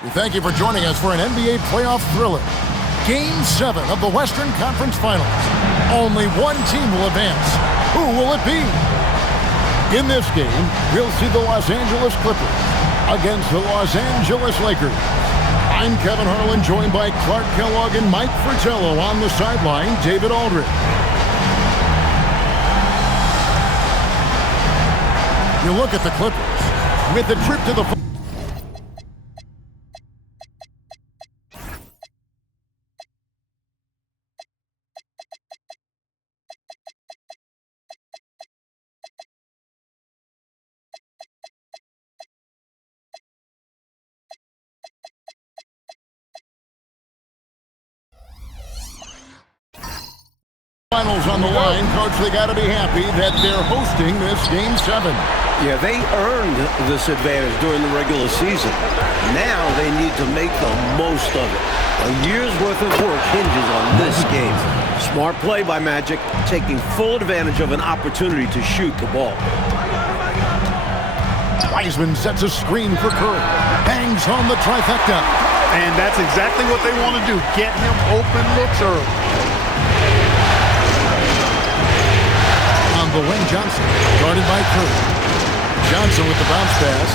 Thank you for joining us for an NBA playoff thriller. Game 7 of the Western Conference Finals. Only one team will advance. Who will it be? In this game, we'll see the Los Angeles Clippers against the Los Angeles Lakers. I'm Kevin Harlan, joined by Clark Kellogg and Mike Fratello. On the sideline, David Aldridge. You look at the Clippers with the trip to the finals on the line. Coach, they got to be happy that they're hosting this Game 7. Yeah, they earned this advantage during the regular season. Now they need to make the most of it. A year's worth of work hinges on this game. Smart play by Magic, taking full advantage of an opportunity to shoot the ball. Wiseman sets a screen for Curry. Bangs home the trifecta. And that's exactly what they want to do. Get him open looks early. The wing, Johnson, guarded by Curry. Johnson with the bounce pass.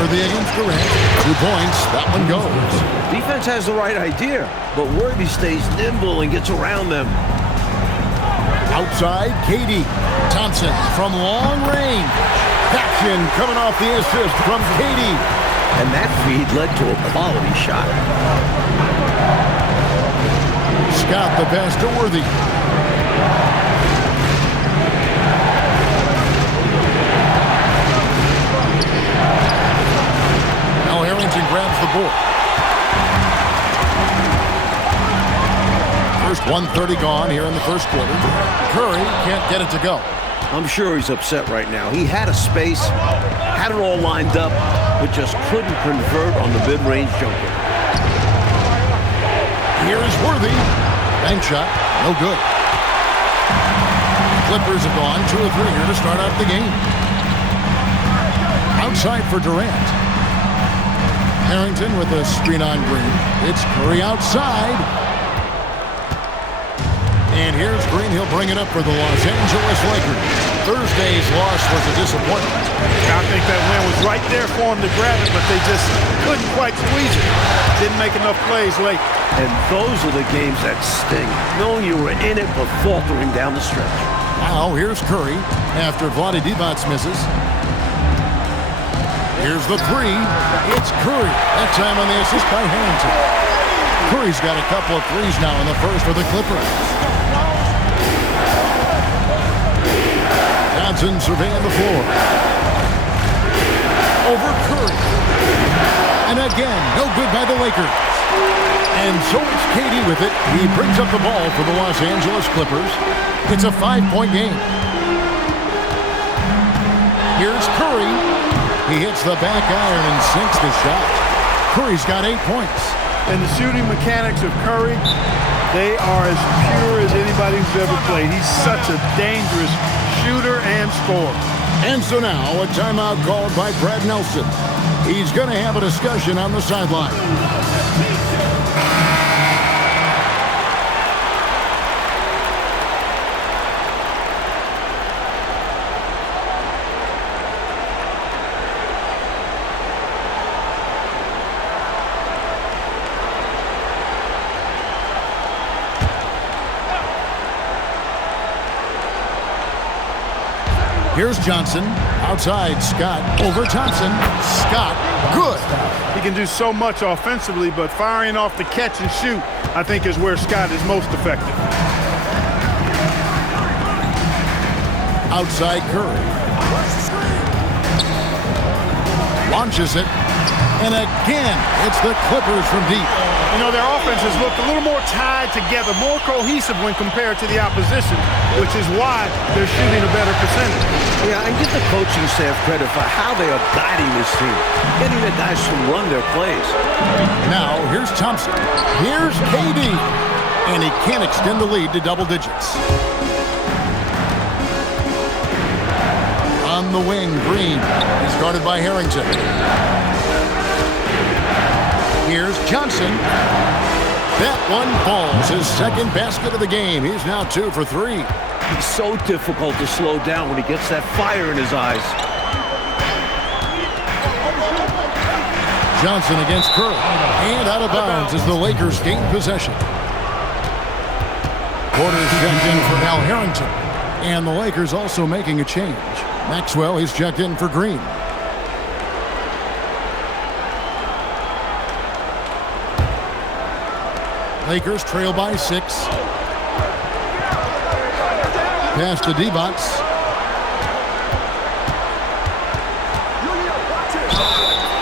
Worthy against Durant. 2 points. That one goes. Defense has the right idea, but Worthy stays nimble and gets around them. Outside, KD. Thompson from long range. Action coming off the assist from KD. And that feed led to a quality shot. Scott the pass to Worthy. Now Harrington grabs the board. First 1:30 gone here in the first quarter. Curry can't get it to go. I'm sure he's upset right now. He had a space, had it all lined up, but just couldn't convert on the mid-range jumper. Here's Worthy. Bank shot, no good. Clippers have gone 2 or 3 here to start out the game. Outside for Durant. Harrington with a screen on Green. It's Curry outside. And here's Green. He'll bring it up for the Los Angeles Lakers. Thursday's loss was a disappointment. I think that win was right there for them to grab it, but they just couldn't quite squeeze it. Didn't make enough plays late. And those are the games that sting, knowing you were in it but faltering down the stretch. Now here's Curry after Vlade Divac misses. Here's the 3. It's Curry. That time on the assist by Harrington. Curry's got a couple of threes now in the first for the Clippers. Johnson surveying the floor. Over Curry. And again, no good by the Lakers. And so it's KD with it. He brings up the ball for the Los Angeles Clippers. It's a 5-point game. Here's Curry. He hits the back iron and sinks the shot. Curry's got 8 points. And the shooting mechanics of Curry, they are as pure as anybody who's ever played. He's such a dangerous shooter and scorer. And so now a timeout called by Brad Nelson. He's going to have a discussion on the sideline. Here's Johnson. Outside, Scott over Thompson. Scott, good. He can do so much offensively, but firing off the catch and shoot, I think, is where Scott is most effective. Outside Curry. Launches it. And again, it's the Clippers from deep. You know, their offense has looked a little more tied together, more cohesive when compared to the opposition, which is why they're shooting a better percentage. Yeah, I give the coaching staff credit for how they are guiding this team, getting the guys to run their plays. Now, here's Thompson. Here's KD. And he can't extend the lead to double digits. On On the wing, Green. He's guarded by Harrington. Here's Johnson. That one falls. His second basket of the game. He's now 2 for 3. It's so difficult to slow down when he gets that fire in his eyes. Johnson against Curry. And out of bounds as the Lakers gain possession. Porter's checked in for Al Harrington. And the Lakers also making a change. Maxwell is checked in for Green. Lakers trail by 6. Pass to D-Box.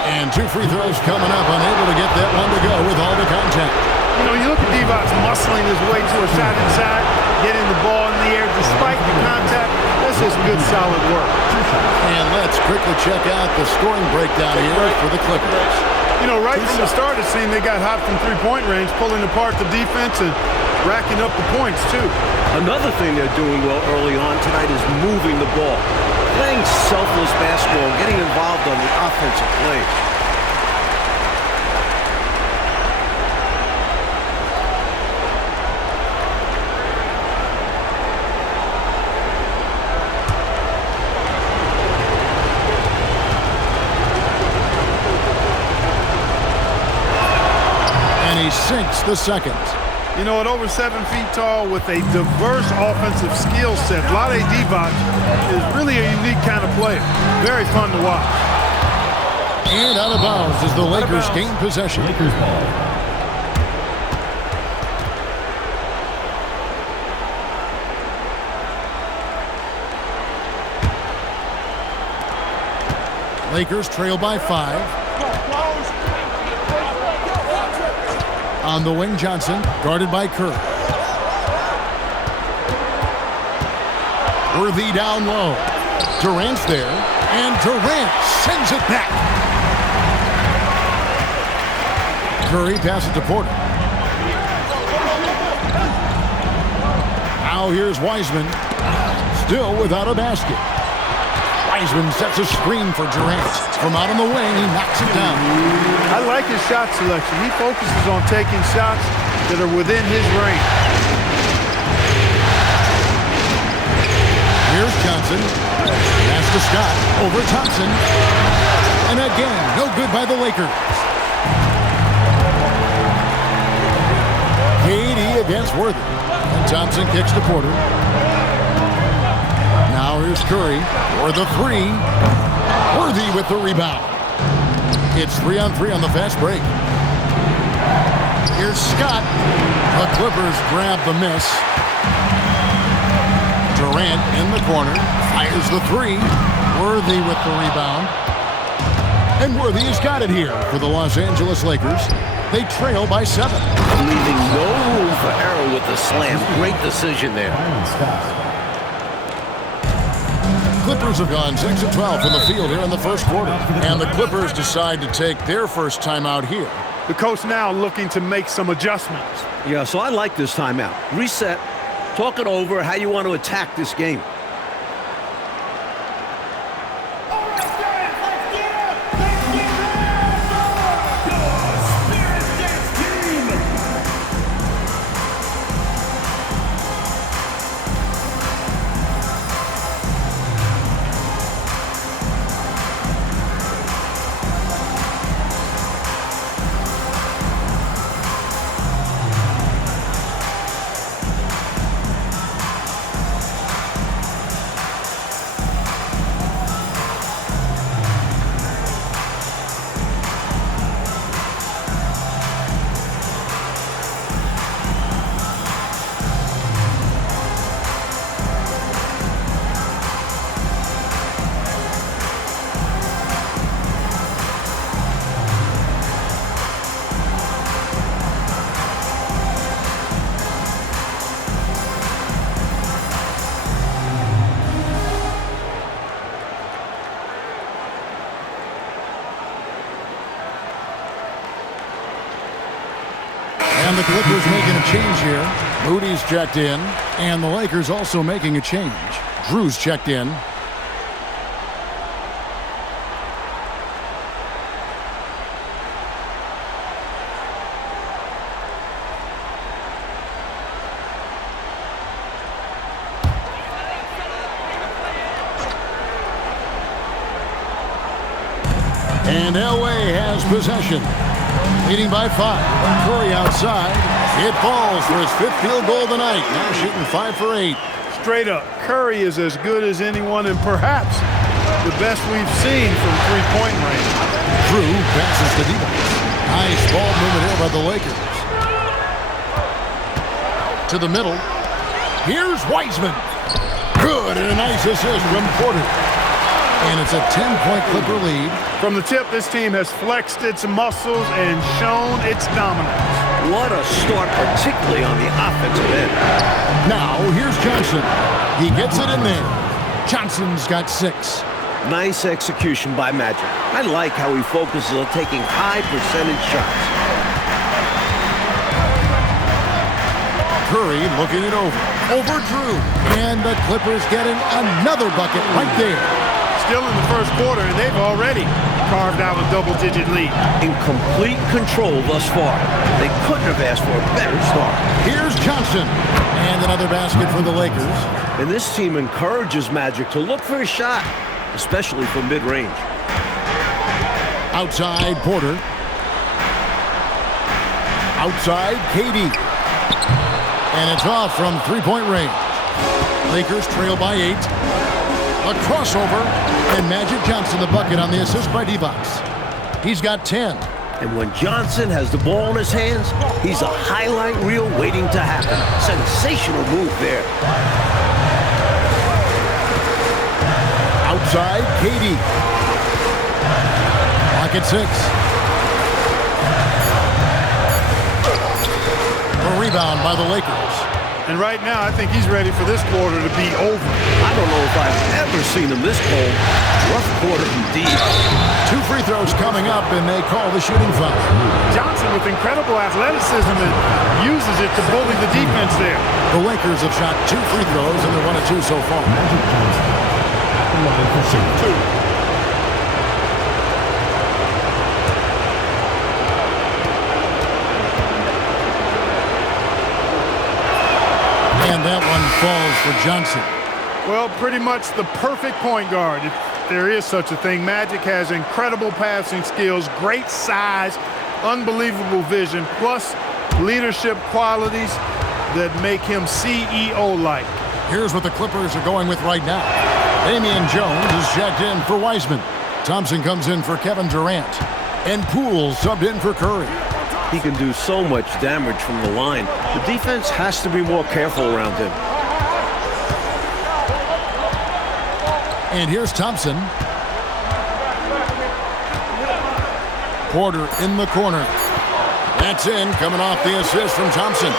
And 2 free throws coming up. Unable to get that one to go with all the contact. You know, you look at D-Box muscling his way to a shot inside, getting the ball in the air despite the contact. That's just good, solid work. And let's quickly check out the scoring breakdown here for the Clippers. You know, right from the start, it seemed they got hot from three-point range, pulling apart the defense and racking up the points, too. Another thing they're doing well early on tonight is moving the ball. Playing selfless basketball, getting involved on the offensive play. He sinks the second. You know, at over 7 feet tall with a diverse offensive skill set, Vlade Divac is really a unique kind of player. Very fun to watch. And out of bounds as the Lakers gain possession. Lakers ball. Lakers trail by 5. On the wing, Johnson, guarded by Curry. Worthy down low. Durant's there, and Durant sends it back. Curry passes to Porter. Now here's Wiseman, still without a basket. Wiseman sets a screen for Durant. From out on the wing, he knocks it down. I like his shot selection. He focuses on taking shots that are within his range. Here's Johnson. Pass to Scott. Over Thompson. And again, no good by the Lakers. KD against Worthy. And Thompson kicks to Porter. Now here's Curry for the 3. Worthy with the rebound. It's 3-on-3 on the fast break. Here's Scott. The Clippers grab the miss. Durant in the corner. Fires the 3. Worthy with the rebound. And Worthy's got it here for the Los Angeles Lakers. They trail by 7. Leaving no room for error with the slam. Great decision there. Clippers have gone 6 of 12 from the field here in the first quarter. And the Clippers decide to take their first timeout here. The coach now looking to make some adjustments. Yeah, so I like this timeout. Reset, talk it over, how you want to attack this game. And the Clippers making a change here. Moody's checked in. And the Lakers also making a change. Drew's checked in. And LA has possession. Leading by 5. Curry outside. It falls for his 5th field goal of the night. Now shooting 5 for 8. Straight up, Curry is as good as anyone and perhaps the best we've seen from three-point range. Drew passes to Durant. Nice ball movement here by the Lakers. To the middle. Here's Wiseman. Good, and a nice assist from Porter. And it's a 10-point Clipper lead. From the tip, this team has flexed its muscles and shown its dominance. What a start, particularly on the offensive end. Now, here's Johnson. He gets it in there. Johnson's got 6. Nice execution by Magic. I like how he focuses on taking high percentage shots. Curry looking it over. Over Drew. And the Clippers getting another bucket right there. Still in the first quarter, and they've already carved out a double-digit lead. In complete control thus far. They couldn't have asked for a better start. Here's Johnson. And another basket for the Lakers. And this team encourages Magic to look for a shot, especially from mid-range. Outside, Porter. Outside, KD. And it's off from three-point range. Lakers trail by 8. A crossover, and Magic Johnson the bucket on the assist by Divac. He's got 10. And when Johnson has the ball in his hands, he's a highlight reel waiting to happen. Sensational move there. Outside, KD. Clock at 6. A rebound by the Lakers. And right now, I think he's ready for this quarter to be over. I don't know if I've ever seen him this cold. Rough quarter indeed. 2 free throws coming up, and they call the shooting foul. Johnson, with incredible athleticism, and uses it to bully the defense there. The Lakers have shot 2 free throws, and they're 1 of 2 so far. And that one falls for Johnson. Well, pretty much the perfect point guard, if there is such a thing. Magic has incredible passing skills, great size, unbelievable vision, plus leadership qualities that make him CEO-like. Here's what the Clippers are going with right now. Damian Jones is checked in for Wiseman. Thompson comes in for Kevin Durant. And Poole subbed in for Curry. He can do so much damage from the line. The defense has to be more careful around him. And here's Thompson. Porter in the corner. That's in, coming off the assist from Thompson.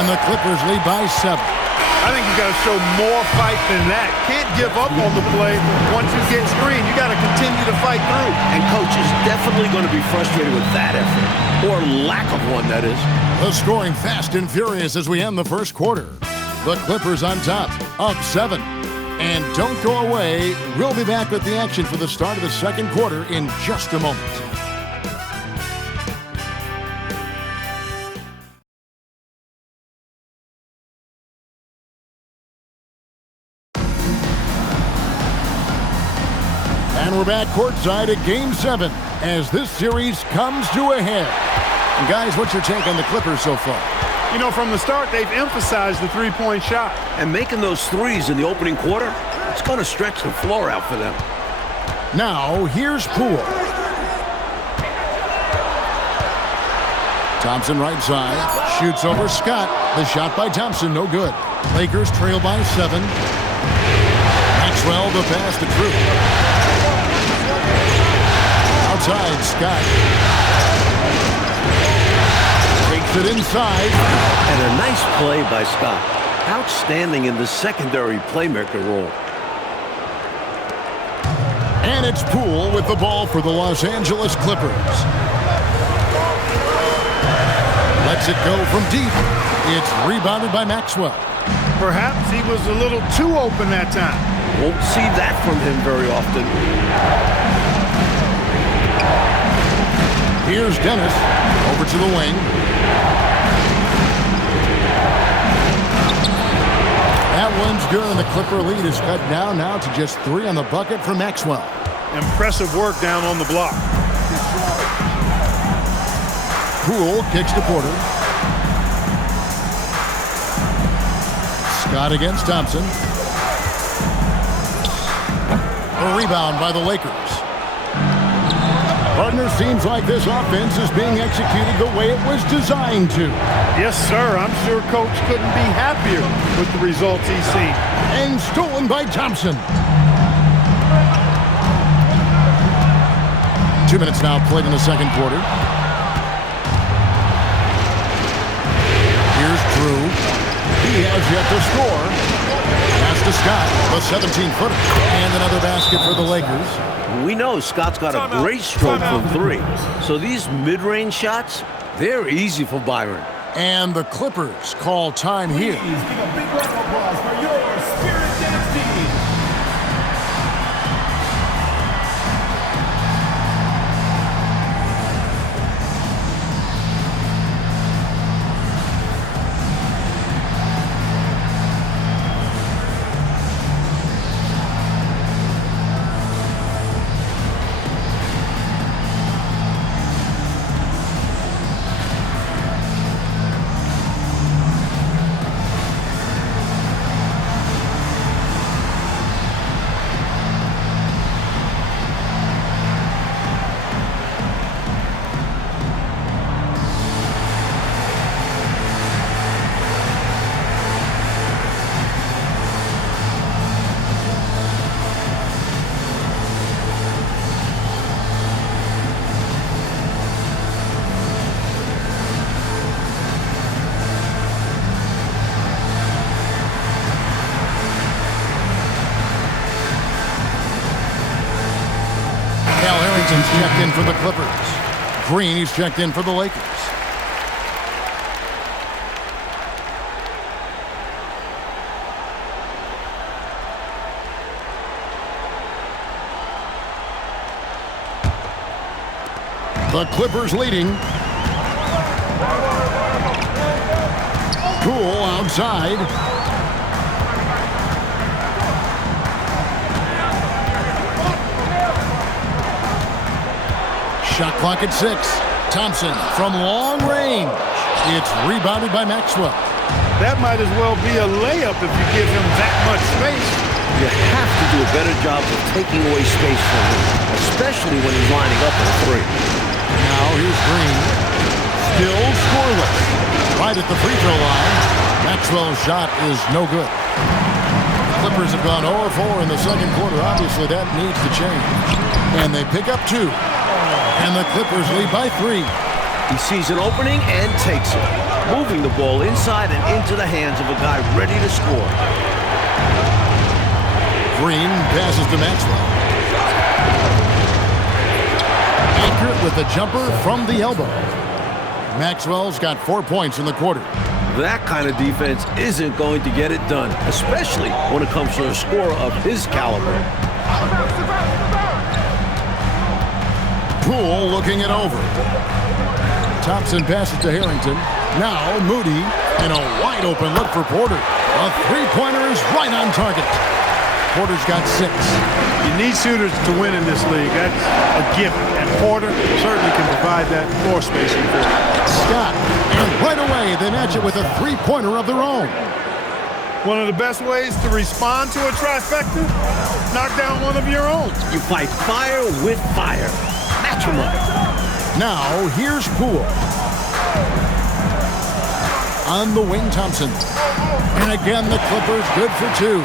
And the Clippers lead by 7. I think you got to show more fight than that. Can't give up on the play. Once you get screened, you got to continue to fight through. And coach is definitely going to be frustrated with that effort. Or lack of one, that is. The scoring fast and furious as we end the first quarter. The Clippers on top, up 7. And don't go away. We'll be back with the action for the start of the second quarter in just a moment. And we're back courtside at Game 7 as this series comes to a head. And guys, what's your take on the Clippers so far? You know, from the start, they've emphasized the three-point shot. And making those threes in the opening quarter, it's going to stretch the floor out for them. Now, here's Poole. Thompson right side, shoots over Scott. The shot by Thompson, no good. Lakers trail by 7. Maxwell, the pass to Drew. Outside, Scott. Takes it inside. And a nice play by Scott. Outstanding in the secondary playmaker role. And it's Poole with the ball for the Los Angeles Clippers. Lets it go from deep. It's rebounded by Maxwell. Perhaps he was a little too open that time. Won't see that from him very often. Here's Dennis over to the wing. That one's good, and the Clipper lead is cut down now to just 3 on the bucket for Maxwell. Impressive work down on the block. Poole kicks to Porter. Scott against Thompson. A rebound by the Lakers. Partner, seems like this offense is being executed the way it was designed to. Yes, sir. I'm sure Coach couldn't be happier with the results he's seen. And stolen by Thompson. 2 minutes now played in the second quarter. Here's Drew. He has yet to score. Pass to Scott, the 17-footer. And another basket for the Lakers. We know Scott's got a great stroke from three. So these mid-range shots, they're easy for Byron. And the Clippers call time here. Please give a big round of applause for your Spirit Dance team. Harrington's checked in for the Clippers. Green, he's checked in for the Lakers. The Clippers leading. Poole outside. Shot clock at 6. Thompson from long range. It's rebounded by Maxwell. That might as well be a layup if you give him that much space. You have to do a better job of taking away space from him, especially when he's lining up on three. Now here's Green. Still scoreless. Right at the free throw line. Maxwell's shot is no good. The Clippers have gone 0-4 in the second quarter. Obviously that needs to change. And they pick up 2. And the Clippers lead by 3. He sees an opening and takes it, moving the ball inside and into the hands of a guy ready to score. Green passes to Maxwell. Accurate with the jumper from the elbow. Maxwell's got 4 points in the quarter. That kind of defense isn't going to get it done, especially when it comes to a scorer of his caliber. Poole looking it over. Thompson passes to Harrington. Now Moody and a wide open look for Porter. A three-pointer is right on target. Porter's got 6. You need shooters to win in this league. That's a gift. And Porter certainly can provide that floor spacing for you. Scott. And right away they match it with a three-pointer of their own. One of the best ways to respond to a trifecta, knock down one of your own. You fight fire with fire. Match him up. Now, here's Poole. On the wing, Thompson. And again, the Clippers good for 2.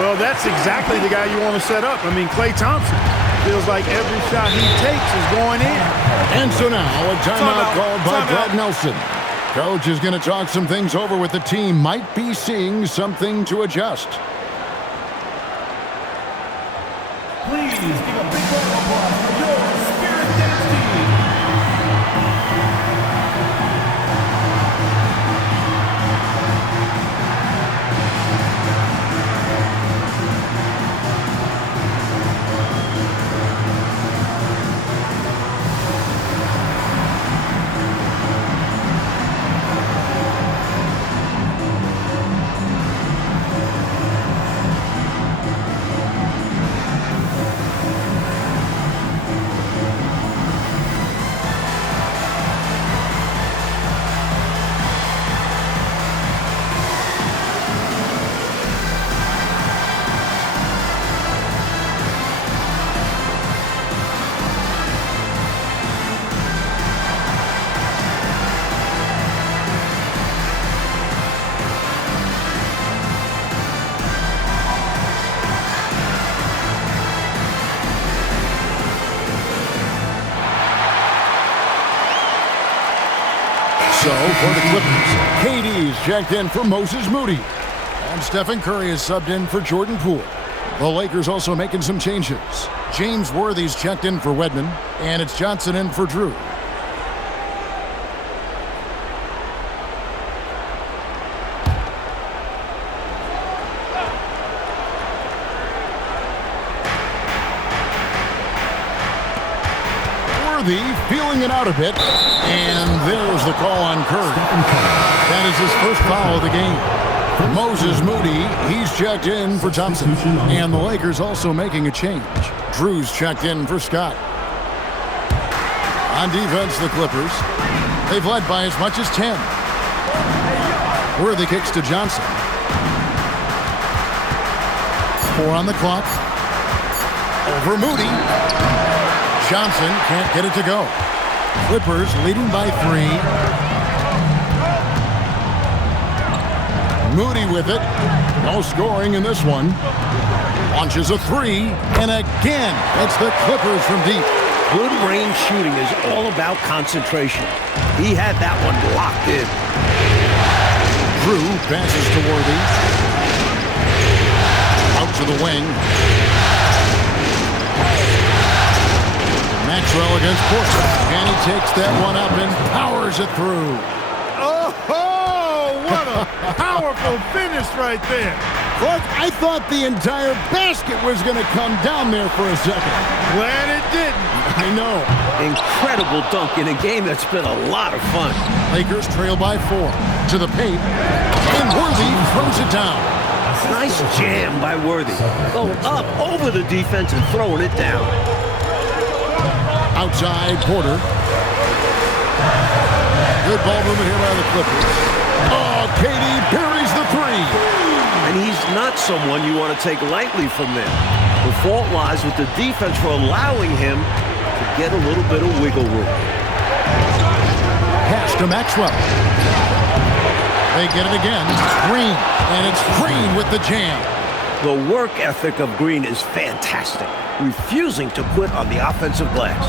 Well, that's exactly the guy you want to set up. I mean, Klay Thompson feels like every shot he takes is going in. And so now, a timeout called by Brad Nelson. Coach is going to talk some things over with the team. Might be seeing something to adjust. Please give a big round of applause for your Spirit Dance team. for the Clippers. KD's checked in for Moses Moody. And Stephen Curry is subbed in for Jordan Poole. The Lakers also making some changes. James Worthy's checked in for Wedman, and it's Johnson in for Drew. Worthy feeling it out a bit, and there's the call on Curry. That is his first foul of the game. Moses Moody, he's checked in for Thompson. And the Lakers also making a change. Drew's checked in for Scott. On defense, the Clippers. They've led by as much as 10. Worthy kicks to Johnson. 4 on the clock. Over Moody. Johnson can't get it to go. Clippers leading by 3. Moody with it. No scoring in this one. Launches a 3. And again, it's the Clippers from deep. Good range shooting is all about concentration. He had that one locked in. Drew passes to Worthy. Out to the wing. Maxwell against Porter. And he takes that one up and powers it through. What a powerful finish right there. Look, I thought the entire basket was going to come down there for a second. Glad it didn't. I know. Incredible dunk in a game that's been a lot of fun. Lakers trail by 4. To the paint. And Worthy throws it down. Nice jam by Worthy. Going up over the defense and throwing it down. Outside, Porter. Good ball movement here by the Clippers. Oh, KD buries the 3. And he's not someone you want to take lightly from there. The fault lies with the defense for allowing him to get a little bit of wiggle room. Pass to Maxwell. They get it again. Green. And it's Green with the jam. The work ethic of Green is fantastic, refusing to quit on the offensive glass.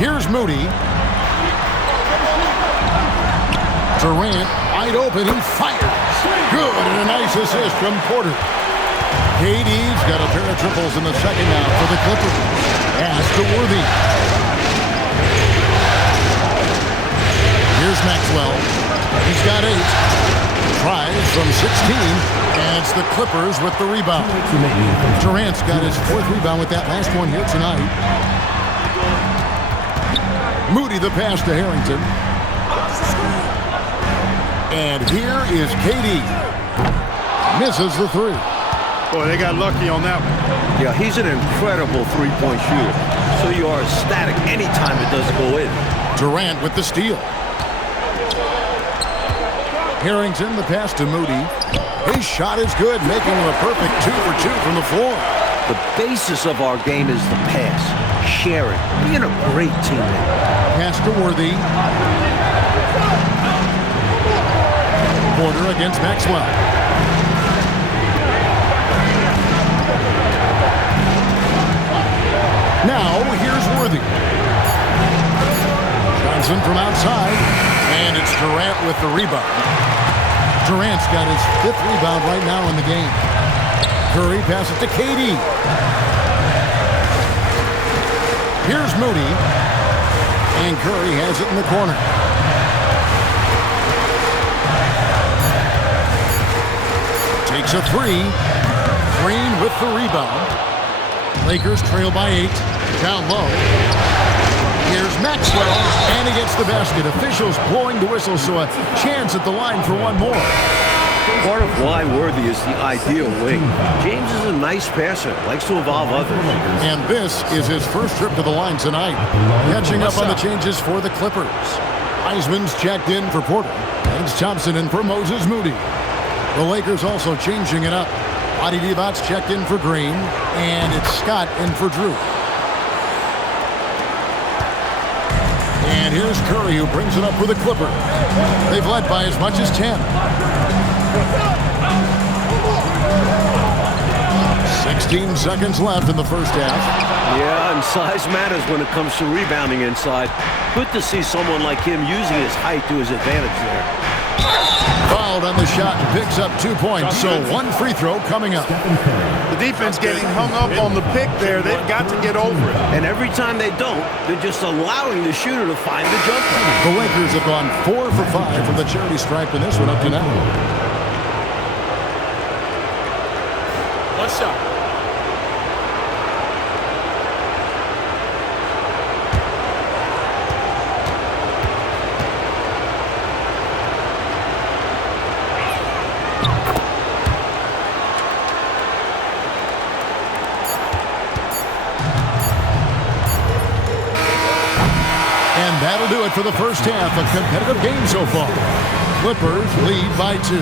Here's Moody. Durant, wide open, he fires. Good, and a nice assist from Porter. KD's got a pair of triples in the second now for the Clippers. Pass to Worthy. Here's Maxwell. He's got 8. Tries from 16, and it's the Clippers with the rebound. Durant's got his 4th rebound with that last one here tonight. Moody the pass to Harrington. And here is KD. Misses the 3. Boy, they got lucky on that one. Yeah, he's an incredible three-point shooter. So you are ecstatic anytime it doesn't go in. Durant with the steal. Harrington, the pass to Moody. His shot is good, making him a perfect 2 for 2 from the floor. The basis of our game is the pass, sharing, being a great teammate. Pass to Worthy. Porter against Maxwell. Now, here's Worthy. Johnson from outside, and it's Durant with the rebound. Durant's got his 5th rebound right now in the game. Curry passes to KD. Here's Moody, and Curry has it in the corner. Takes a 3. Green with the rebound. Lakers trail by 8. Down low. Here's Maxwell, and he gets the basket. Officials blowing the whistle, so a chance at the line for one more. Part of why Worthy is the ideal wing. James is a nice passer, likes to involve others. And this is his first trip to the line tonight. Catching up on the changes for the Clippers. Wiseman's checked in for Porter. And it's Thompson in for Moses Moody. The Lakers also changing it up. Adi Divot's checked in for Green, and it's Scott in for Drew. And here's Curry, who brings it up for the Clippers. They've led by as much as 10. 16 seconds left in the first half. Yeah, and size matters when it comes to rebounding inside. Good to see someone like him using his height to his advantage there. Fouled on the shot and picks up 2 points, so one free throw coming up. The defense getting hung up on the pick there. They've got to get over it. And every time they don't, they're just allowing the shooter to find the jumper. The Lakers have gone 4 for 5 from the charity stripe in this one up to now. One shot. And that'll do it for the first half. A competitive game so far. Clippers lead by 2.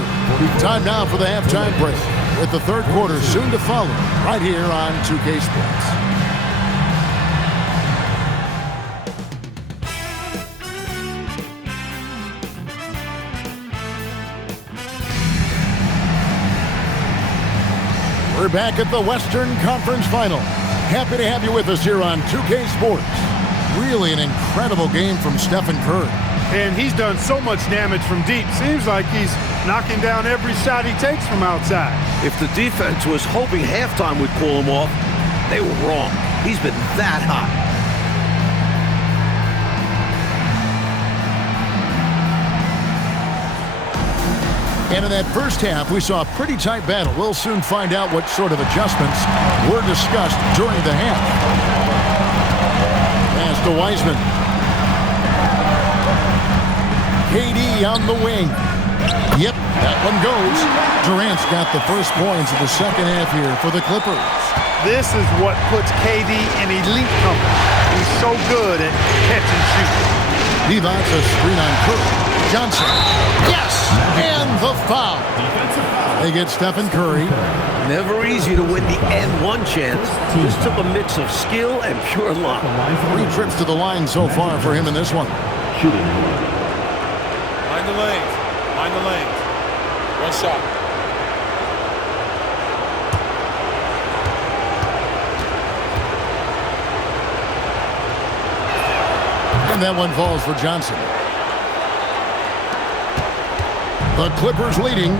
Time now for the halftime break, with the third quarter soon to follow, right here on 2K Sports. We're back at the Western Conference Final. Happy to have you with us here on 2K Sports. Really an incredible game from Stephen Curry. And he's done so much damage from deep. Seems like he's knocking down every shot he takes from outside. If the defense was hoping halftime would pull him off, they were wrong. He's been that hot. And in that first half, we saw a pretty tight battle. We'll soon find out what sort of adjustments were discussed during the half. Pass to Wiseman. KD on the wing. Yep, that one goes. Durant's got the first points of the second half here for the Clippers. This is what puts KD in elite company. He's so good at catch and shoot. Durant a screen on Curry. Johnson. Yes! And the foul. They get Stephen Curry. Never easy to win the and one chance. This took a mix of skill and pure luck. 3 trips to the line so far for him in this one. Mind the lanes. Mind the lanes. One shot. And that one falls for Johnson. The Clippers leading.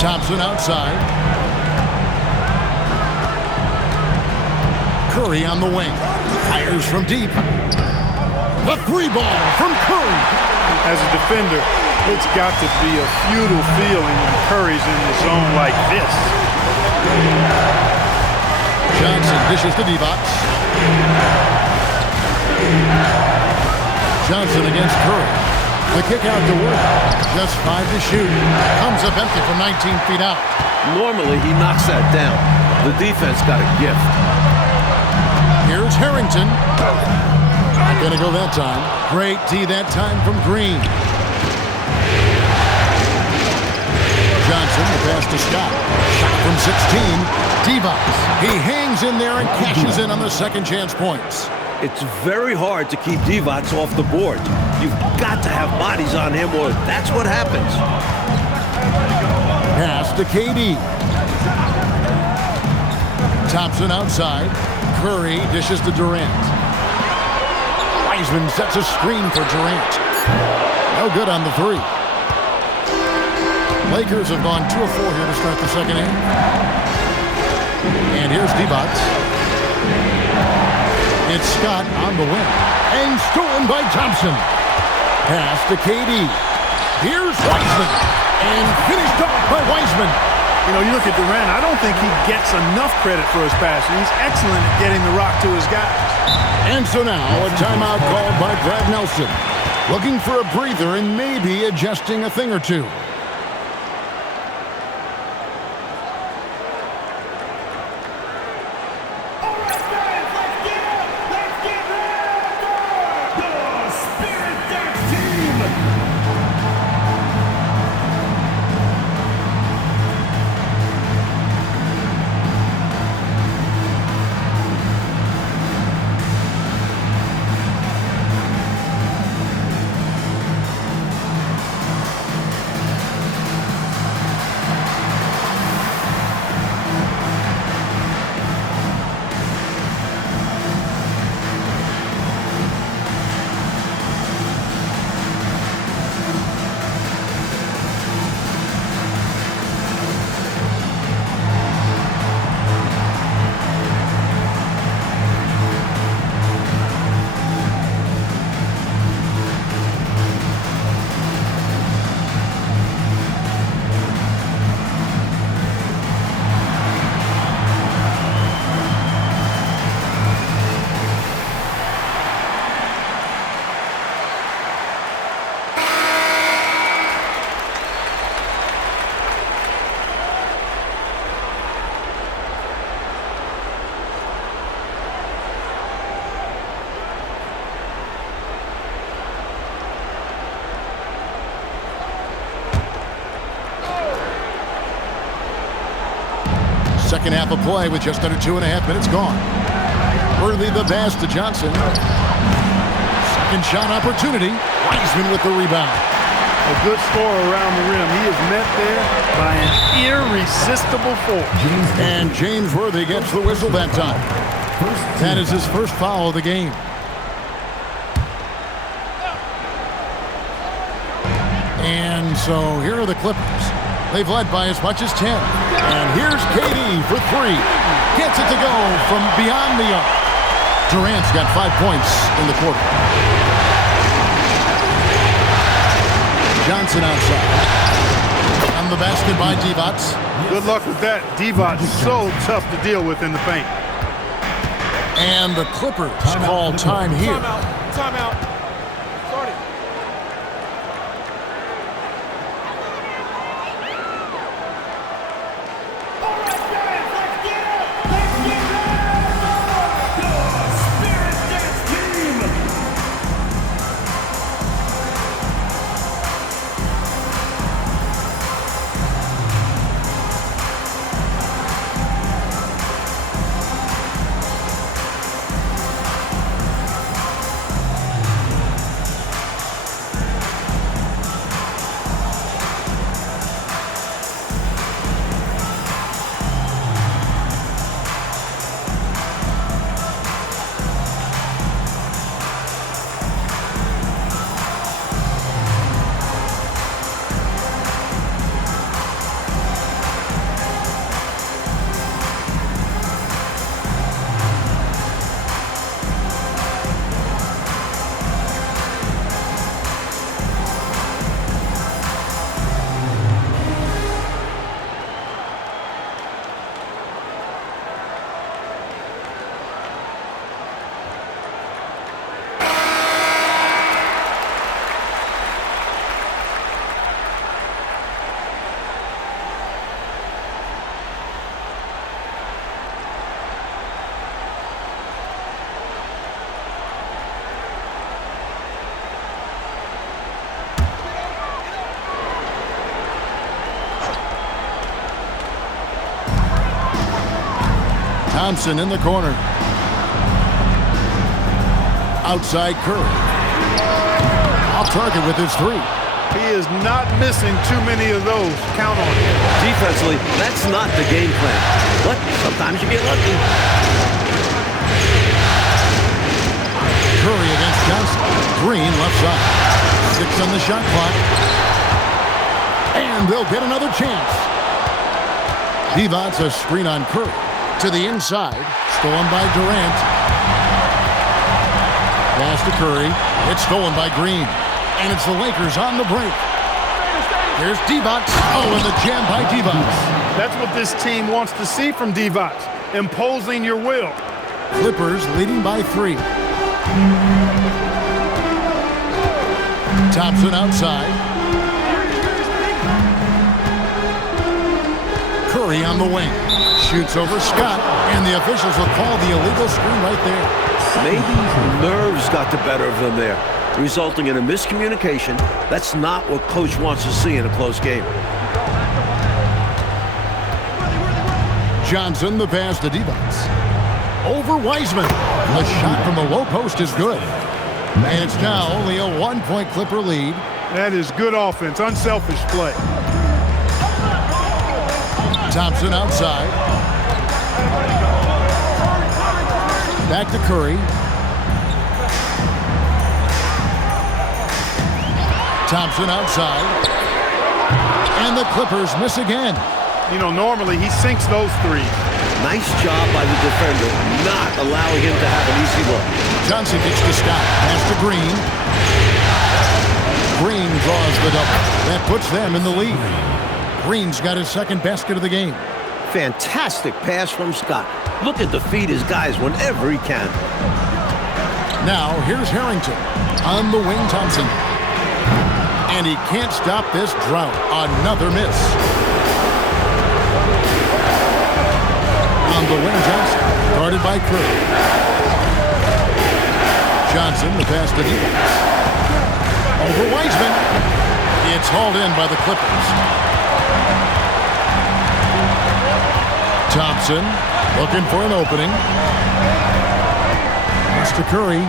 Thompson outside. Curry on the wing. Fires from deep. The 3-ball from Curry. As a defender, it's got to be a futile feeling when Curry's in the zone like this. Johnson dishes to D-Box. Johnson against Curry. The kick out to work. Just 5 to shoot. Comes up empty from 19 feet out. Normally, he knocks that down. The defense got a gift. Here's Harrington. Not going to go that time. Great D that time from Green. Johnson, the pass to Scott. Shot from 16. Divac. He hangs in there and cashes in on the second chance points. It's very hard to keep Divac off the board. You've got to have bodies on him or that's what happens. Pass to KD. Thompson outside. Curry dishes to Durant. Wiseman sets a screen for Durant. No good on the 3. Lakers have gone 2 of 4 here to start the second half. And here's Divac. It's Scott on the wing. And stolen by Thompson. Pass to KD. Here's Wiseman. And finished off by Wiseman. You know, you look at Durant, I don't think he gets enough credit for his passing. He's excellent at getting the rock to his guys. And so now, a timeout called by Brad Nelson. Looking for a breather and maybe adjusting a thing or two. Second half of play with just under 2.5 minutes gone. Worthy the pass to Johnson. Second shot opportunity. Wiseman with the rebound. A good score around the rim. He is met there by an irresistible force. And James Worthy gets the whistle that time. That is his first foul of the game. And so here are the Clippers. They've led by as much as 10. And here's KD for three. Gets it to go from beyond the arc. Durant's got 5 points in the quarter. Johnson outside. On the basket by Divac. Good luck with that. Divac is so tough to deal with in the paint. And the Clippers call time here. Timeout. Start it. Thompson in the corner. Outside Curry. Off target with his three. He is not missing too many of those. Count on it. Defensively, that's not the game plan. But sometimes you get lucky. Curry against Johnson. Green left side. 6 on the shot clock. And they'll get another chance. Divac a screen on Curry. To the inside. Stolen by Durant. Pass to Curry. It's stolen by Green. And it's the Lakers on the break. Here's Divac. Oh, and the jam by Divac. That's what this team wants to see from Divac. Imposing your will. Clippers leading by 3. Thompson outside. Curry on the wing. Shoots over Scott, and the officials will call the illegal screen right there. Maybe nerves got the better of them there, resulting in a miscommunication. That's not what coach wants to see in a close game. Johnson, the pass to Divac. Over Wiseman. The shot from the low post is good. And it's now only a 1-point Clipper lead. That is good offense, unselfish play. Thompson outside. Back to Curry. Thompson outside. And the Clippers miss again. You know, normally he sinks those threes. Nice job by the defender, not allowing him to have an easy look. Johnson gets to Scott. Pass to Green. Green draws the double. That puts them in the lead. Green's got his second basket of the game. Fantastic pass from Scott. Looking to feed his guys whenever he can. Now, here's Harrington. On the wing, Thompson. And he can't stop this drought. Another miss. On the wing, Johnson. Guarded by Curry. Johnson, the pass to Divac. Over Wiseman. It's hauled in by the Clippers. Thompson looking for an opening. Mr. Curry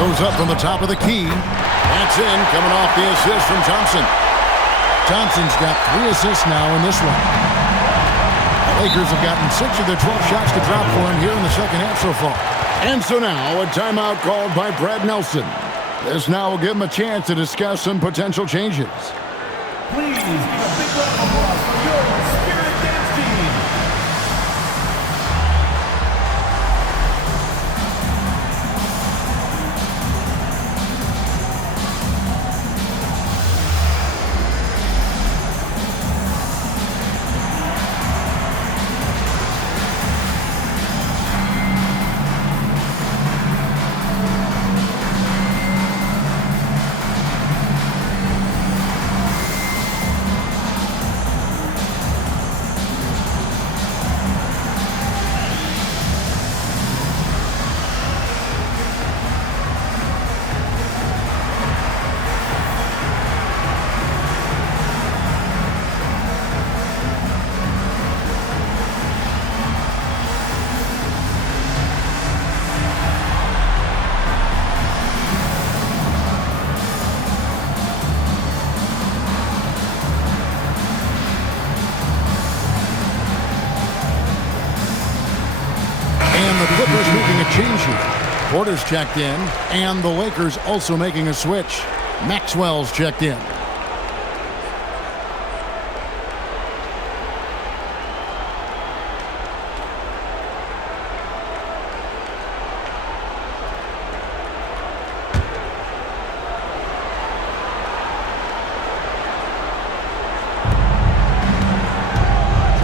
goes up from the top of the key. That's in, coming off the assist from Thompson. Thompson's got 3 assists now in this one. The Lakers have gotten 6 of their 12 shots to drop for him here in the second half so far. And so now a timeout called by Brad Nelson. This now will give him a chance to discuss some potential changes. Please give a big round of applause for your Spirit Dance Team. And the Clippers making a change here. Porter's checked in, and the Lakers also making a switch. Maxwell's checked in.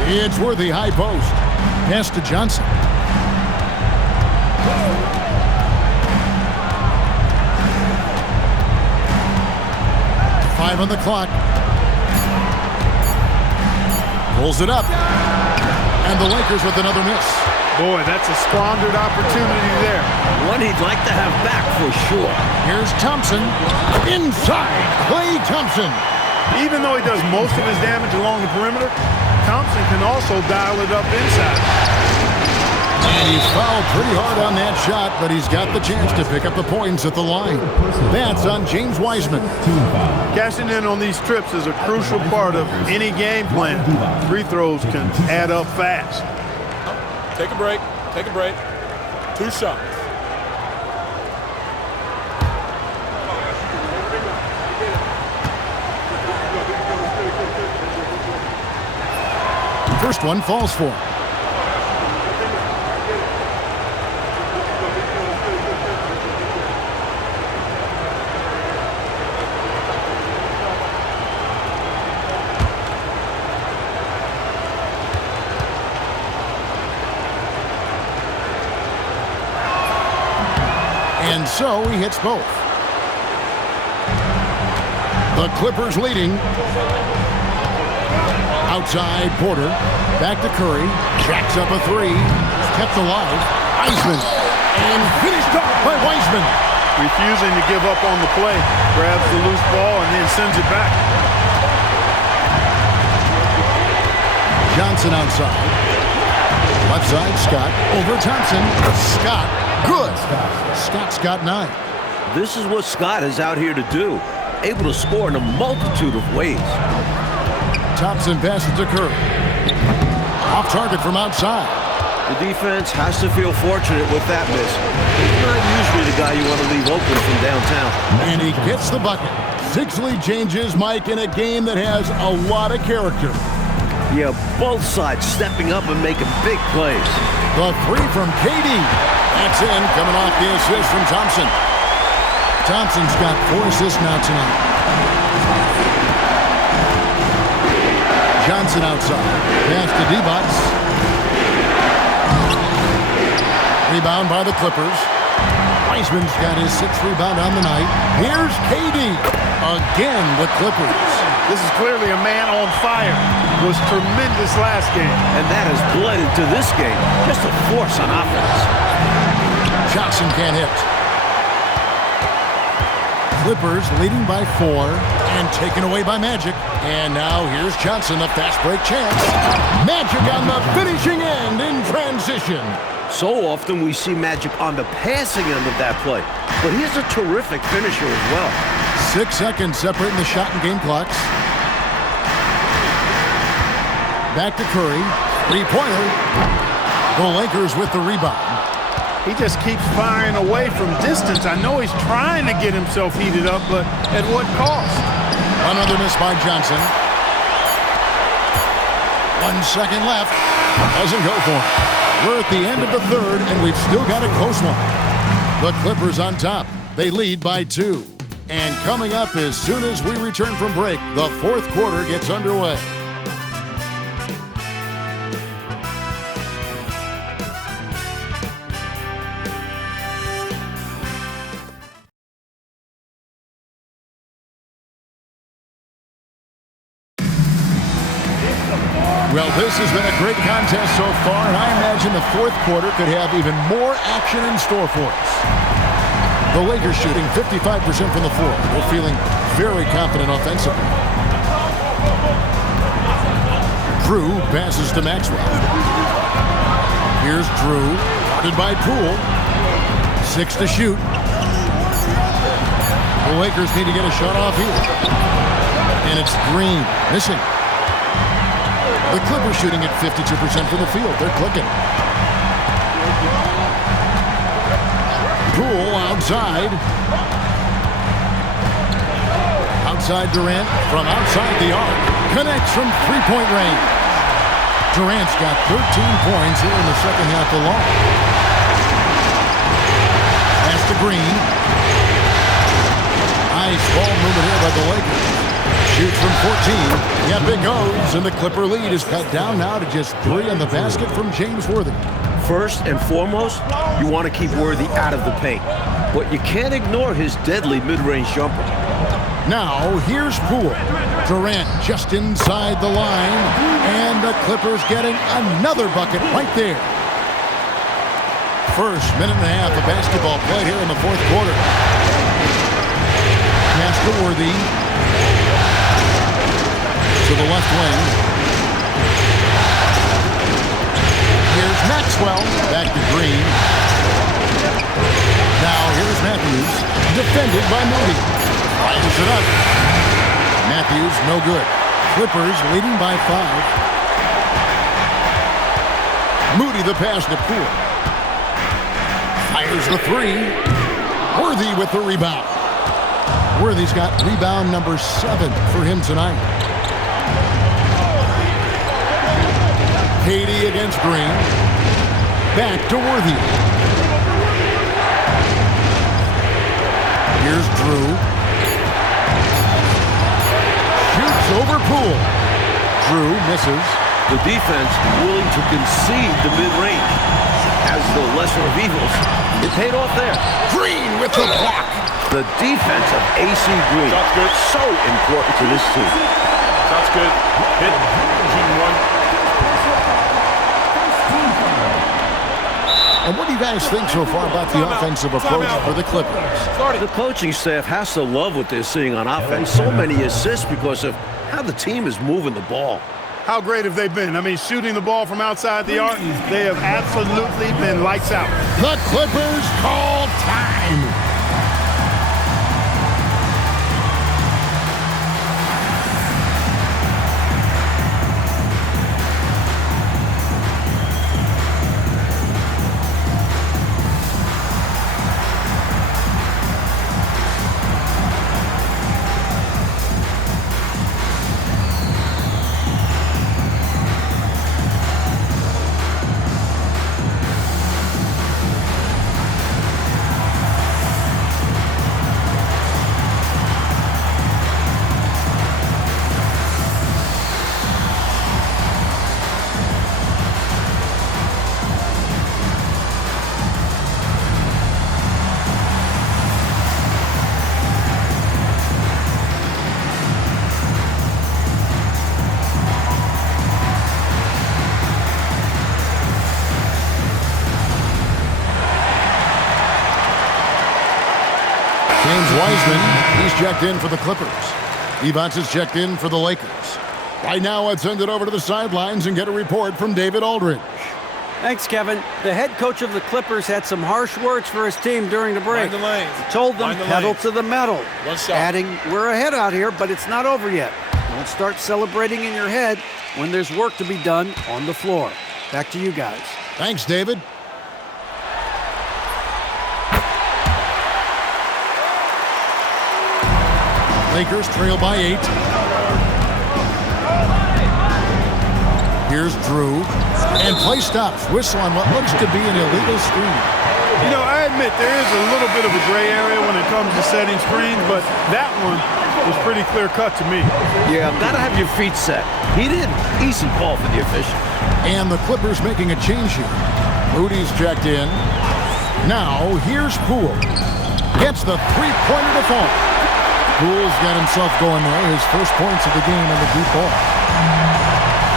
It's worthy high post. Pass to Johnson. 5 on the clock. Pulls it up. And the Lakers with another miss. Boy, that's a squandered opportunity there. One he'd like to have back for sure. Here's Thompson. Inside. Klay Thompson. Even though he does most of his damage along the perimeter, Thompson can also dial it up inside. And he's fouled pretty hard on that shot, but he's got the chance to pick up the points at the line. That's on James Wiseman. Cashing in on these trips is a crucial part of any game plan. Free throws can add up fast. Take a break. Take a break. 2 shots. First one falls for him. And so he hits both. The Clippers leading. Outside Porter. Back to Curry. Jacks up a 3. Kept alive. Wiseman. And finished off by Wiseman. Refusing to give up on the play. Grabs the loose ball and then sends it back. Johnson outside. Left side, Scott. Over Thompson. Scott. Good. Scott's got 9. This is what Scott is out here to do. Able to score in a multitude of ways. Thompson passes to Curry. Off target from outside. The defense has to feel fortunate with that miss. He's not usually the guy you want to leave open from downtown. And he gets the bucket. 6 lead changes, Mike, in a game that has a lot of character. Yeah, both sides stepping up and making big plays. The 3 from KD. That's in, coming off the assist from Thompson. Thompson's got 4 assists now tonight. Johnson outside. Pass to D-Box. Rebound by the Clippers. Wiseman's got his 6th rebound on the night. Here's KD. Again, the Clippers. This is clearly a man on fire. Was tremendous last game. And that has bled into this game. Just a force on offense. Johnson can't hit. Clippers leading by 4 and taken away by Magic. And now here's Johnson, a fast break chance. Magic on the finishing end in transition. So often we see Magic on the passing end of that play, but he's a terrific finisher as well. 6 seconds separating the shot and game clocks. Back to Curry. Three-pointer. The Lakers with the rebound. He just keeps firing away from distance. I know he's trying to get himself heated up, but at what cost? Another miss by Johnson. 1 second left. Doesn't go for it. We're at the end of the third, and we've still got a close one. The Clippers on top. They lead by 2. And coming up as soon as we return from break, the fourth quarter gets underway. Well, this has been a great contest so far, and I imagine the fourth quarter could have even more action in store for us. The Lakers shooting 55% from the floor. They're feeling very confident offensively. Drew passes to Maxwell. Here's Drew, guarded by Poole. 6 to shoot. The Lakers need to get a shot off here. And it's Green, missing. The Clippers shooting at 52% from the field. They're clicking. Poole outside. Outside Durant from outside the arc. Connects from three-point range. Durant's got 13 points here in the second half alone. Pass to Green. Nice ball movement here by the Lakers. Shoots from 14. Yep, it goes. And the Clipper lead is cut down now to just 3 on the basket from James Worthy. First and foremost, you want to keep Worthy out of the paint. But you can't ignore his deadly mid-range jumper. Now, here's Poole. Durant just inside the line. And the Clippers getting another bucket right there. First minute and a half of basketball played here in the fourth quarter. Pass to Worthy. To the left wing. Here's Maxwell. Back to Green. Now here's Matthews. Defended by Moody. Fires it up. Matthews no good. Clippers leading by 5. Moody the pass to Poole. Fires the 3. Worthy with the rebound. Worthy's got rebound number 7 for him tonight. Katie against Green. Back to Worthy. Here's Drew. Shoots over Poole. Drew misses. The defense willing to concede the mid-range. As the lesser of evils, it paid off there. Green with the block. The defense of AC Green. Shot's good. So important to this team. Shot's good. Hit. Shooting 1. And what do you guys think so far about the offensive approach for the Clippers? The coaching staff has to love what they're seeing on offense. So many assists because of how the team is moving the ball. How great have they been? I mean, shooting the ball from outside the arc, they have absolutely been lights out. The Clippers call time. Wiseman, checked in for the Clippers. Evans is checked in for the Lakers. Right now, let's send it over to the sidelines and get a report from David Aldridge. Thanks, Kevin. The head coach of the Clippers had some harsh words for his team during the break. Mind the lanes. He told them, Mind the pedal lanes. to the metal, One shot. adding, we're ahead out here, but it's not over yet. Don't start celebrating in your head when there's work to be done on the floor. Back to you guys. Thanks, David. Lakers trail by 8. Here's Drew. And play stops. Whistle on what looks to be an illegal screen. You know, I admit there is a little bit of a gray area when it comes to setting screens, but that one was pretty clear-cut to me. Yeah, gotta have your feet set. He didn't. Easy call for the official. And the Clippers making a change here. Moody's checked in. Now, here's Poole. Gets the three-pointer to fall. Poole's got himself going there. His first points of the game on the deep ball.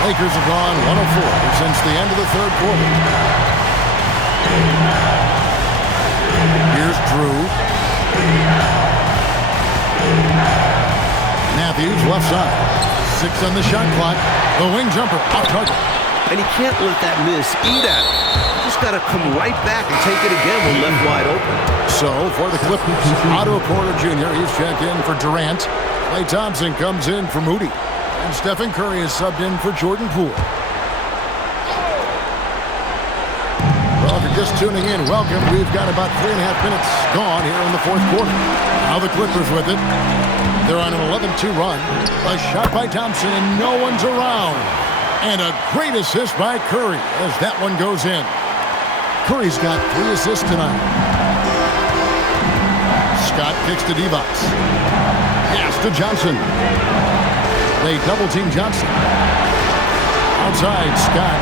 Lakers have gone 104 since the end of the third quarter. Here's Drew. Matthews left side. 6 on the shot clock. The wing jumper off target. And he can't let that miss eat at him. Just got to come right back and take it again when left wide open. So for the Clippers, Otto Porter Jr. He's checked in for Durant. Klay Thompson comes in for Moody. And Stephen Curry is subbed in for Jordan Poole. Well, if you're just tuning in, welcome. We've got about 3.5 minutes gone here in the fourth quarter. Now the Clippers with it. They're on an 11-2 run. A shot by Thompson and no one's around. And a great assist by Curry as that one goes in. Curry's got 3 assists tonight. Scott kicks to Devos. Pass to Johnson. They double-team Johnson. Outside, Scott.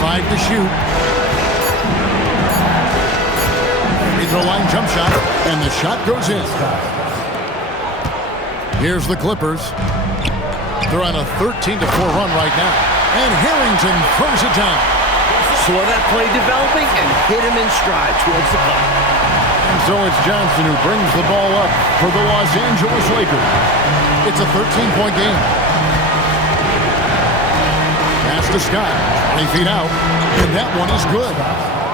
5 to shoot. Free throw line jump shot, and the shot goes in. Here's the Clippers. They're on a 13-4 run right now. And Harrington throws it down. Saw that play developing and hit him in stride towards the cup. And so it's Johnson who brings the ball up for the Los Angeles Lakers. It's a 13-point game. Pass to Scott. 20 feet out. And that one is good.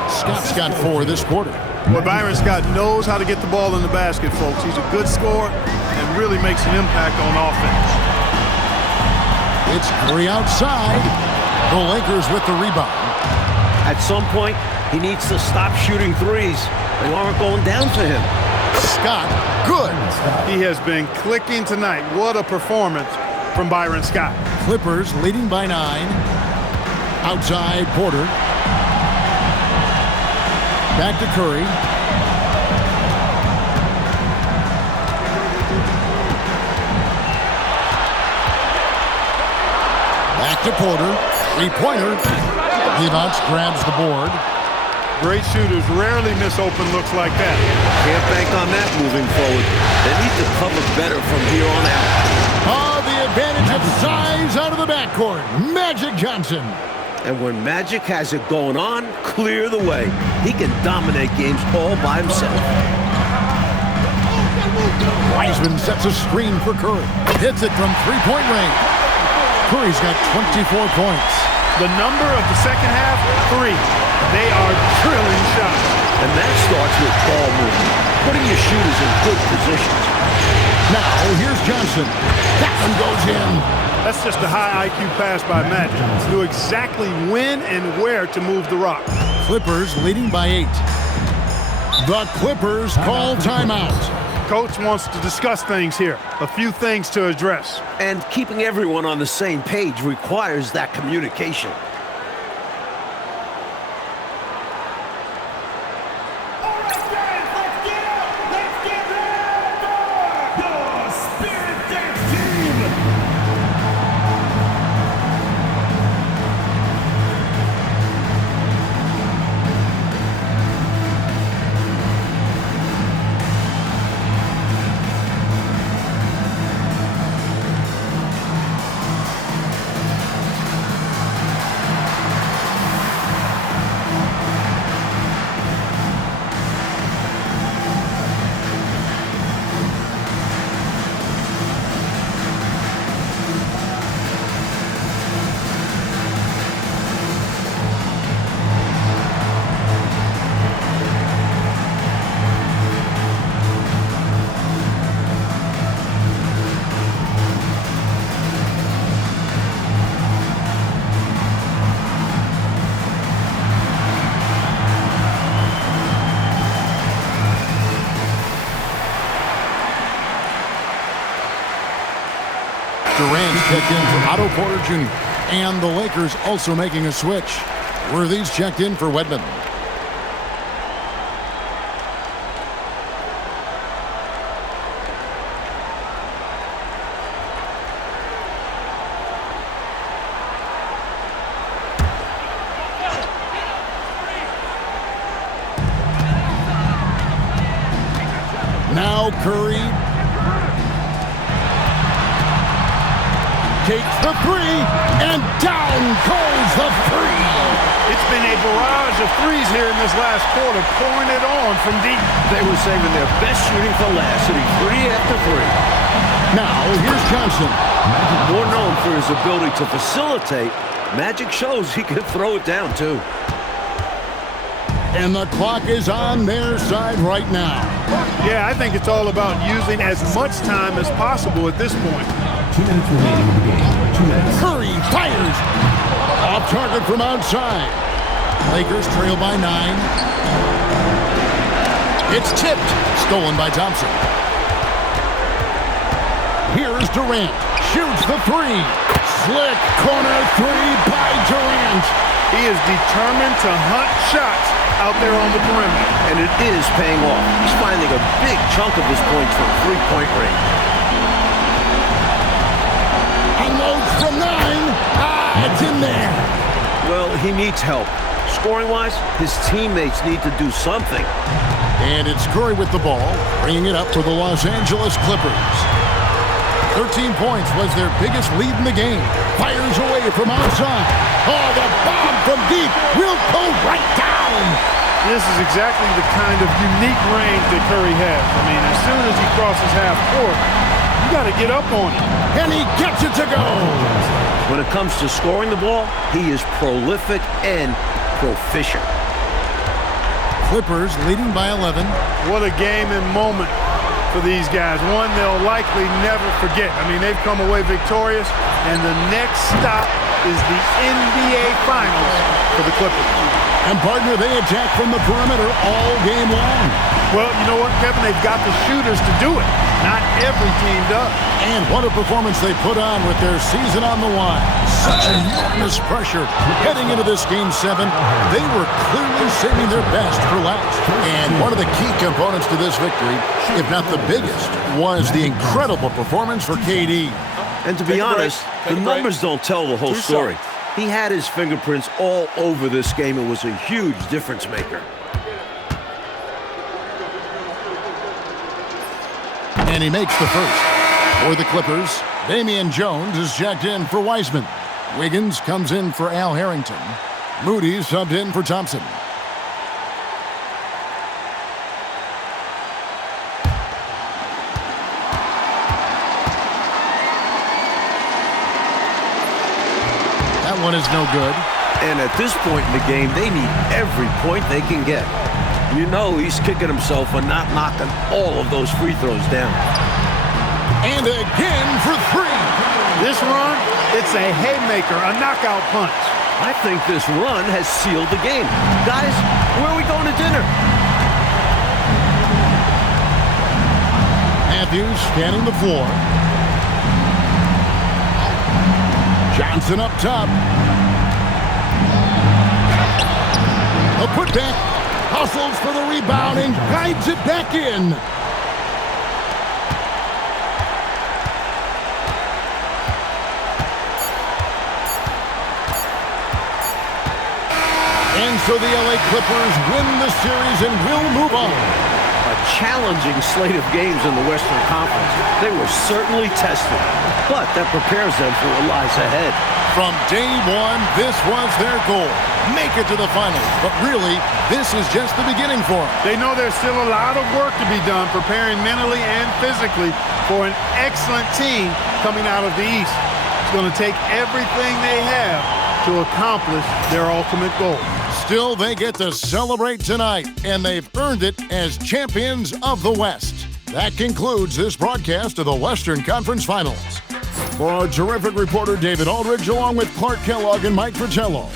Scott's got 4 this quarter. Well, Byron Scott knows how to get the ball in the basket, folks. He's a good scorer and really makes an impact on offense. It's Curry outside. The Lakers with the rebound. At some point, he needs to stop shooting threes. They aren't going down for him. Scott, good. He has been clicking tonight. What a performance from Byron Scott. Clippers leading by 9. Outside, Porter. Back to Curry. Back to Porter. 3-pointer. Devos grabs the board. Great shooters rarely miss open looks like that. Can't bank on that moving forward. They need to cover better from here on out. Oh, the advantage of size out of the backcourt. Magic Johnson. And when Magic has it going on, clear the way. He can dominate games all by himself. Wiseman sets a screen for Curry. Hits it from 3-point range. Curry's got 24 points. The number of the second half, 3. They are drilling shots. And that starts with ball movement, putting your shooters in good positions. Now, here's Johnson. That one goes in. That's just a high IQ pass by Magic. Knew exactly when and where to move the rock. Clippers leading by 8. The Clippers call timeout. Coach wants to discuss things here. A few things to address. And keeping everyone on the same page requires that communication. Durant checked in for Otto Porter Jr. And the Lakers also making a switch. Worthy's checked in for Wedman. Now Curry takes the three, and down goes the three. It's been a barrage of threes here in this last quarter, pouring it on from deep. They were saving their best shooting for last, hitting 3 after 3. Now here's Johnson. More known for his ability to facilitate, Magic shows he can throw it down too. And the clock is on their side right now. Yeah, I think it's all about using as much time as possible at this point. 2 minutes remaining in the game. 2 minutes. Curry fires. Off target from outside. Lakers trail by 9. It's tipped. Stolen by Thompson. Here's Durant. Shoots the three. Slick corner three by Durant. He is determined to hunt shots out there on the perimeter. And it is paying off. He's finding a big chunk of his points from three-point range. Unloads from 9. It's in there. Well, he needs help. Scoring-wise, his teammates need to do something. And it's Curry with the ball, bringing it up for the Los Angeles Clippers. 13 points was their biggest lead in the game. Fires away from outside. Oh, the bomb from deep will go right down. This is exactly the kind of unique range that Curry has. I mean, as soon as he crosses half court, you got to get up on him. And he gets it to go. When it comes to scoring the ball, he is prolific and proficient. Clippers leading by 11. What a game and moment for these guys. One they'll likely never forget. I mean, they've come away victorious, and the next stop is the NBA Finals for the Clippers. And partner, they attack from the perimeter all game long. Well, you know what, Kevin? They've got the shooters to do it. Not every team does. And what a performance they put on with their season on the line. Such enormous pressure heading into this Game 7. They were clearly saving their best for last. And one of the key components to this victory, if not the biggest, was the incredible performance for KD. And to be honest, the numbers don't tell the whole story. He had his fingerprints all over this game. It was a huge difference maker. And he makes the first. For the Clippers, Damian Jones is checked in for Wiseman. Wiggins comes in for Al Harrington. Moody subbed in for Thompson. That one is no good. And at this point in the game, they need every point they can get. You know he's kicking himself for not knocking all of those free throws down. And again for 3. This run, it's a haymaker, a knockout punch. I think this run has sealed the game. Guys, where are we going to dinner? Matthews scanning the floor. Johnson up top. A putback. Hustles for the rebound and guides it back in. And so the LA Clippers win the series and will move on. A challenging slate of games in the Western Conference. They were certainly tested, but that prepares them for what lies ahead. From day one, this was their goal. Make it to the finals. But really, this is just the beginning for them. They know there's still a lot of work to be done preparing mentally and physically for an excellent team coming out of the East. It's going to take everything they have to accomplish their ultimate goal. Still, they get to celebrate tonight, and they've earned it as champions of the West. That concludes this broadcast of the Western Conference Finals. For our terrific reporter David Aldridge, along with Clark Kellogg and Mike Fratello,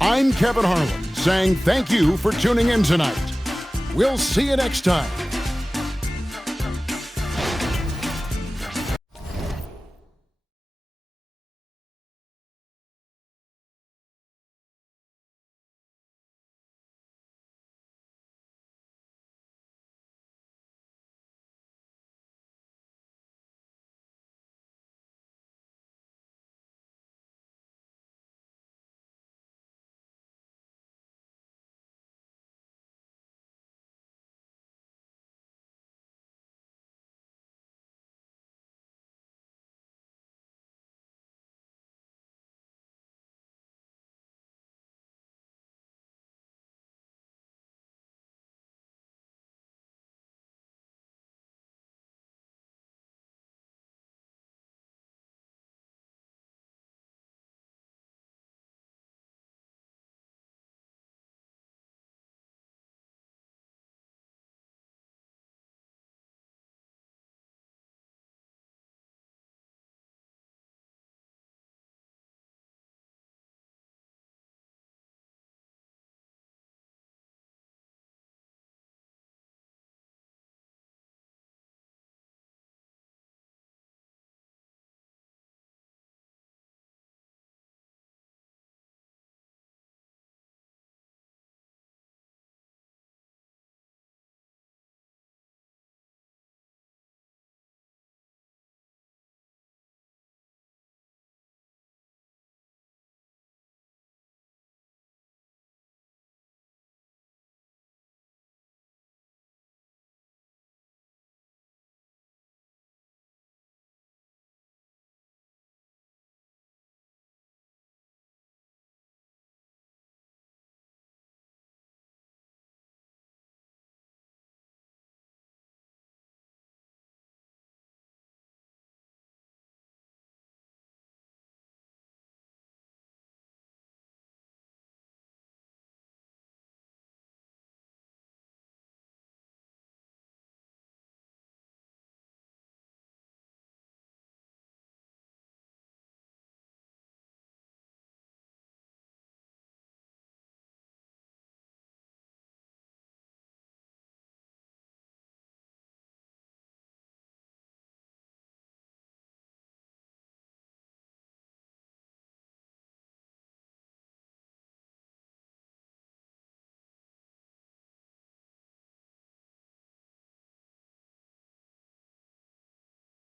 I'm Kevin Harlan, saying thank you for tuning in tonight. We'll see you next time